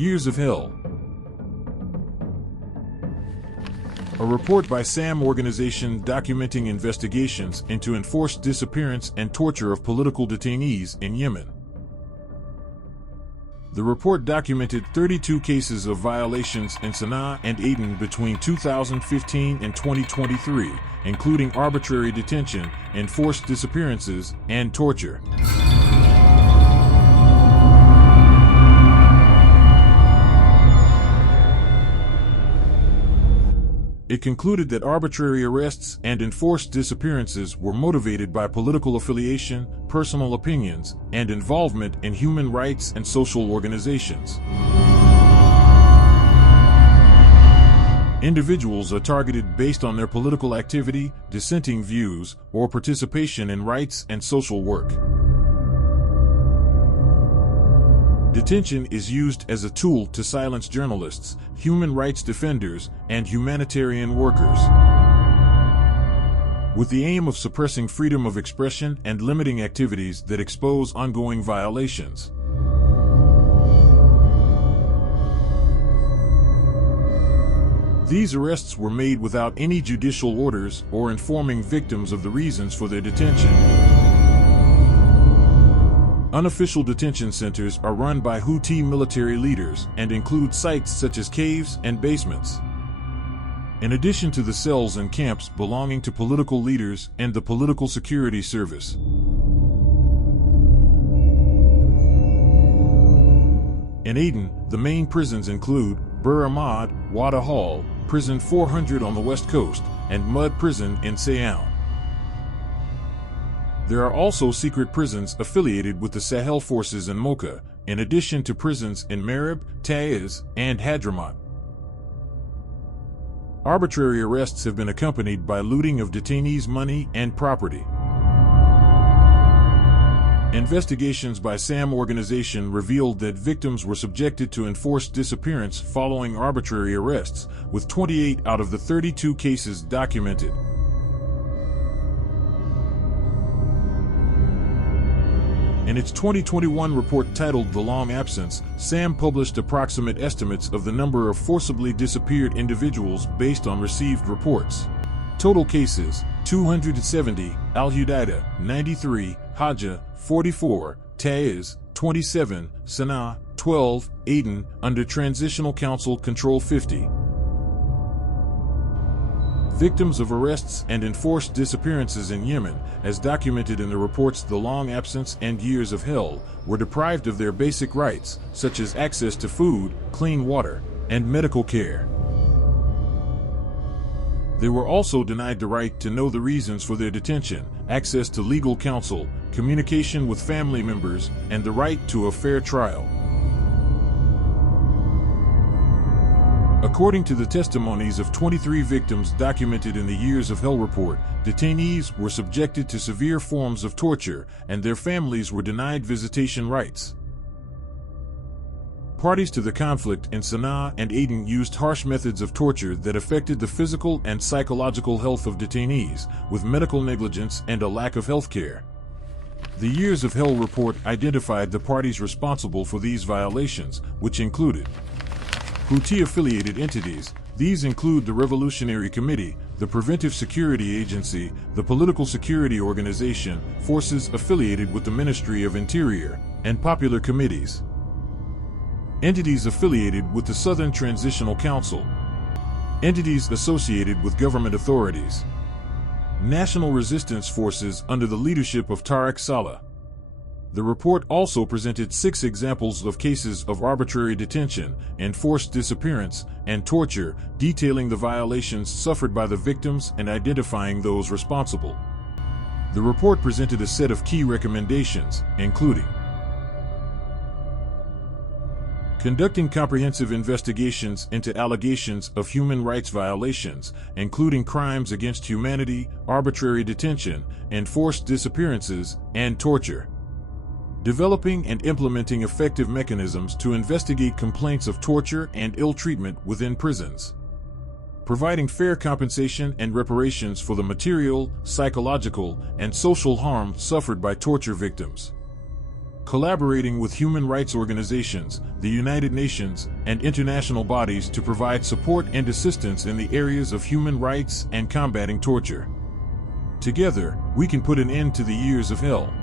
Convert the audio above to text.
Years of Hell. A report by SAM organization documenting investigations into enforced disappearance and torture of political detainees in Yemen. The report documented 32 cases of violations in Sana'a and Aden between 2015 and 2023, including arbitrary detention, enforced disappearances, and torture. It concluded that arbitrary arrests and enforced disappearances were motivated by political affiliation, personal opinions, and involvement in human rights and social organizations. Individuals are targeted based on their political activity, dissenting views, or participation in rights and social work. Detention is used as a tool to silence journalists, human rights defenders, and humanitarian workers, with the aim of suppressing freedom of expression and limiting activities that expose ongoing violations. These arrests were made without any judicial orders or informing victims of the reasons for their detention. Unofficial detention centers are run by Houthi military leaders and include sites such as caves and basements. In addition to the cells and camps belonging to political leaders and the Political Security Service. In Aden, the main prisons include Bir Ahmad, Wada Hall, Prison 400 on the west coast, and Mud Prison in Sayaun. There are also secret prisons affiliated with the Sahel forces in Mocha, in addition to prisons in Marib, Taiz, and Hadramaut. Arbitrary arrests have been accompanied by looting of detainees' money and property. Investigations by SAM organization revealed that victims were subjected to enforced disappearance following arbitrary arrests, with 28 out of the 32 cases documented. In its 2021 report titled The Long Absence, SAM published approximate estimates of the number of forcibly disappeared individuals based on received reports. Total cases: 270, Al-Hudaydah, 93, Hajjah, 44, Taiz, 27, Sana'a, 12, Aden, under Transitional Council Control 50. Victims of arrests and enforced disappearances in Yemen, as documented in the reports The Long Absence and Years of Hell, were deprived of their basic rights, such as access to food, clean water, and medical care. They were also denied the right to know the reasons for their detention, access to legal counsel, communication with family members, and the right to a fair trial. According to the testimonies of 23 victims documented in the Years of Hell report, detainees were subjected to severe forms of torture, and their families were denied visitation rights. Parties to the conflict in Sana'a and Aden used harsh methods of torture that affected the physical and psychological health of detainees, with medical negligence and a lack of health care. The Years of Hell report identified the parties responsible for these violations, which included Houthi-affiliated entities. These include the Revolutionary Committee, the Preventive Security Agency, the Political Security Organization, forces affiliated with the Ministry of Interior, and popular committees. Entities affiliated with the Southern Transitional Council. Entities associated with government authorities. National resistance forces under the leadership of Tariq Saleh. The report also presented 6 examples of cases of arbitrary detention, enforced disappearance, and torture, detailing the violations suffered by the victims and identifying those responsible. The report presented a set of key recommendations, including conducting comprehensive investigations into allegations of human rights violations, including crimes against humanity, arbitrary detention, enforced disappearances, and torture. Developing and implementing effective mechanisms to investigate complaints of torture and ill treatment within prisons. Providing fair compensation and reparations for the material, psychological, and social harm suffered by torture victims. collaborating with human rights organizations, the United Nations, and international bodies to provide support and assistance in the areas of human rights and combating torture. Together, we can put an end to the years of hell.